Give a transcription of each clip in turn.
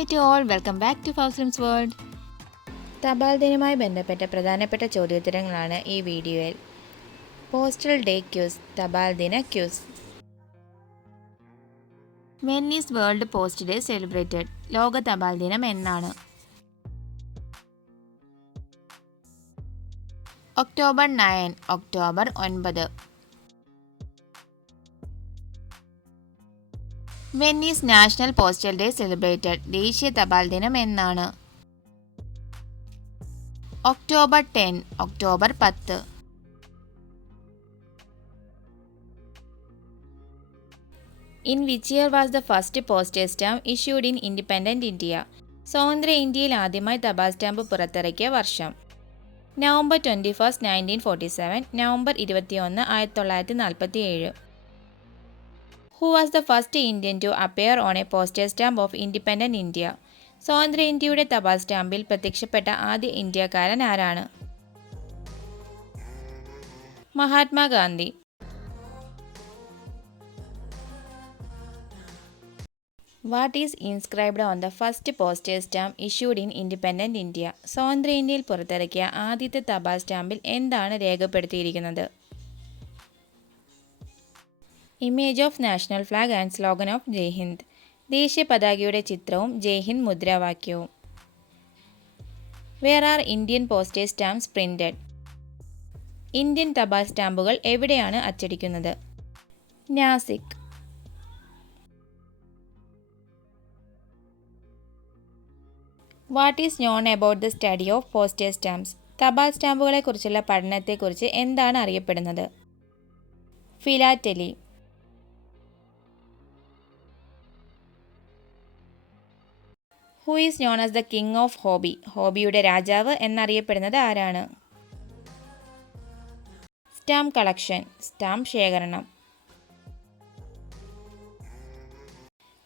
Hi to all, welcome back to FouzLimz World. തപാൽ ദിനവുമായി ബന്ധപ്പെട്ട പ്രധാനപ്പെട്ട ചോദ്യോത്തരങ്ങളാണ് ഈ വീഡിയോയിൽ. പോസ്റ്റൽ ഡേ ക്യൂസ്, തപാൽ ദിന quiz. When is World Post Day celebrated? ലോക തപാൽ ദിനം എന്നാണ്? October 9, October 9. When is National Postal Day celebrated? ദേശീയ തപാൽ ദിനം എന്നാണ്? October 10, October 10. In which year was the first postage stamp issued in independent India? സ്വതന്ത്ര ഇന്ത്യയിൽ ആദ്യമായി തപാൽ സ്റ്റാമ്പ് പുറത്തിറക്കിയ വർഷം? November 21, 1947, November 21, 1947. Who was the first Indian to appear on a postage stamp of independent India? സ്വതന്ത്ര ഇന്ത്യയുടെ തപാൽ സ്റ്റാമ്പിൽ പ്രത്യക്ഷപ്പെട്ട ആദ്യ ഇന്ത്യക്കാരൻ ആരാണ്? Mahatma Gandhi. What is inscribed on the first postage stamp issued in independent India? സ്വതന്ത്ര ഇന്ത്യയിൽ പുറത്തിറക്കിയ ആദ്യത്തെ തപാൽ സ്റ്റാമ്പിൽ എന്താണ് രേഖപ്പെടുത്തിയിരിക്കുന്നത്? Image of national flag and slogan of Jai Hind. ദേശീയ പതാകയുടെ ചിത്രവും ജയ് ഹിന്ദ് മുദ്രാവാക്യവും. Where are Indian postage stamps printed? Indian തപാൽ സ്റ്റാമ്പുകൾ എവിടെയാണ് അച്ചടിക്കുന്നത്? Nashik. What is known about the study of postage stamps? തപാൽ സ്റ്റാമ്പുകളെക്കുറിച്ചുള്ള പഠനത്തെക്കുറിച്ച് എന്താണ് അറിയപ്പെടുന്നത്? Philately. Who is known as the king of hobby? ഹോബിയുടെ രാജാവ് എന്നറിയപ്പെടുന്നത് ആരാണ്? സ്റ്റാമ്പ് കളക്ഷൻ, സ്റ്റാമ്പ് ശേഖരണം.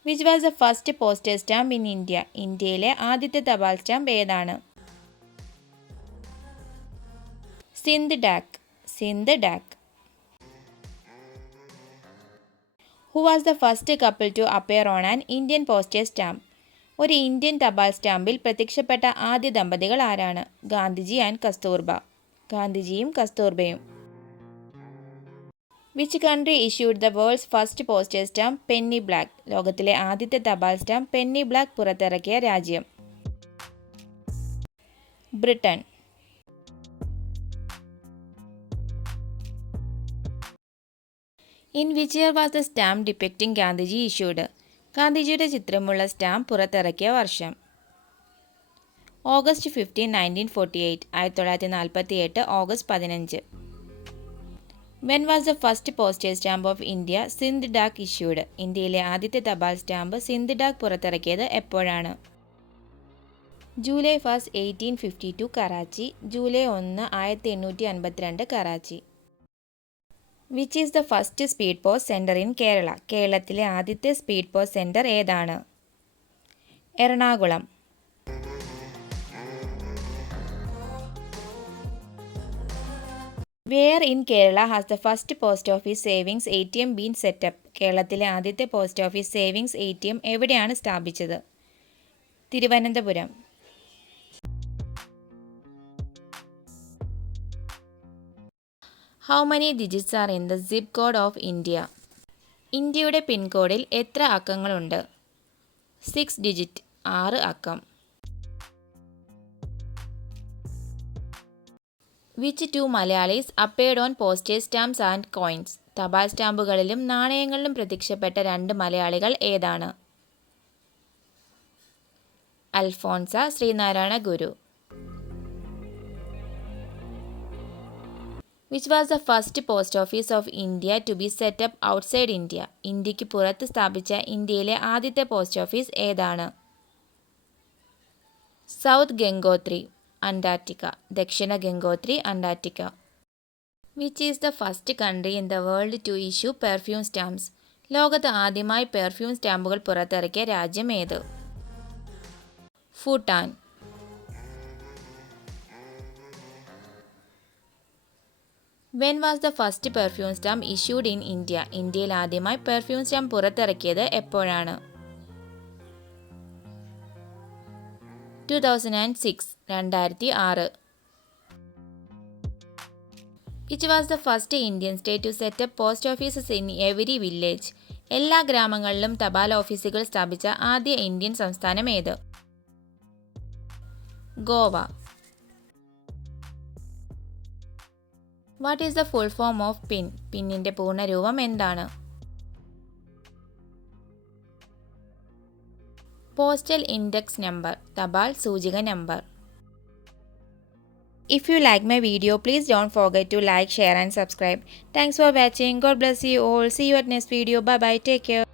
Which was the first postage stamp in India? ഇന്ത്യയിലെ ആദ്യത്തെ തപാൽ സ്റ്റാമ്പ് ഏതാണ്? Sindh Dak, Sindh Dak. Who was the first couple to appear on an Indian postage stamp? ഒരു ഇന്ത്യൻ തപാൽ സ്റ്റാമ്പിൽ പ്രത്യക്ഷപ്പെട്ട ആദ്യ ദമ്പതികൾ ആരാണ്? ഗാന്ധിജി ആൻഡ് കസ്തൂർബ. ഗാന്ധിജിയും കസ്തൂർബയും. Which country issued the world's first postage stamp penny black? ലോകത്തിലെ ആദ്യത്തെ തപാൽ സ്റ്റാമ്പ് പെന്നി ബ്ലാക്ക് പുറത്തിറക്കിയ രാജ്യം? Britain. In which year was the stamp depicting Gandhiji issued? ഗാന്ധിജിയുടെ ചിത്രമുള്ള സ്റ്റാമ്പ് പുറത്തിറക്കിയ വർഷം? August 15, 1948, 1948, August 15. When was the first postage stamp of India Sindh Dak issued? ഇന്ത്യയിലെ ആദ്യത്തെ തപാൽ സ്റ്റാമ്പ് സിന്ധ് ഡാക്ക് പുറത്തിറക്കിയത് എപ്പോഴാണ്? July 1, 1852, Karachi. July 1, 1852, Karachi. Which is the first speed post centre in Kerala? കേരളത്തിലെ ആദ്യത്തെ സ്പീഡ് പോസ്റ്റ് സെൻറ്റർ ഏതാണ്? Ernakulam. Where in Kerala has the first post office savings ATM been set up? കേരളത്തിലെ ആദ്യത്തെ പോസ്റ്റ് ഓഫീസ് സേവിങ്സ് ATM എവിടെയാണ് സ്ഥാപിച്ചത്? Thiruvananthapuram. How many digits are in the zip code of India? ഇന്ത്യയുടെ പിൻകോഡിൽ എത്ര അക്കങ്ങളുണ്ട്? 6 digit, 6 അക്കം. Which two Malayalis appeared on postage stamps and coins? തപാൽ സ്റ്റാമ്പുകളിലും നാണയങ്ങളിലും പ്രത്യക്ഷപ്പെട്ട 2 മലയാളികൾ ഏതാണ്? Alphonsa, Sreenarayana Guru. Which was the first post office of India to be set up outside India? ഇന്ത്യക്ക് പുറത്ത് സ്ഥാപിച്ച ഇന്ത്യയിലെ ആദ്യത്തെ പോസ്റ്റ് ഓഫീസ് ഏതാണ്? South Gangotri, Antarctica. ദക്ഷിണ Gangotri, Antarctica. Which is the first country in the world to issue perfume stamps? ലോകത്ത് ആദ്യമായി പെർഫ്യൂം സ്റ്റാമ്പുകൾ പുറത്തിറക്കിയ രാജ്യം ഏത്? Bhutan. When was the first perfume stamp issued in India? ഇന്ത്യയിൽ ആദ്യമായി പെർഫ്യൂം സ്റ്റാമ്പ് പുറത്തിറക്കിയത് എപ്പോഴാണ്? 2006 2006. Which was the first Indian state to set up post offices in every village? എല്ലാ ഗ്രാമങ്ങളിലും തപാൽ ഓഫീസുകൾ സ്ഥാപിച്ച ആദ്യ ഇന്ത്യൻ സംസ്ഥാനം ഏത്? Goa. What is the full form of PIN? പിന്നിൻ്റെ പൂർണ്ണരൂപം എന്താണ്? പോസ്റ്റൽ ഇൻഡെക്സ് നമ്പർ, തപാൽ സൂചിക number. If you like my video, please don't forget to like, share and subscribe. Thanks for watching. God bless you all. See you at next video. Bye bye. Take care.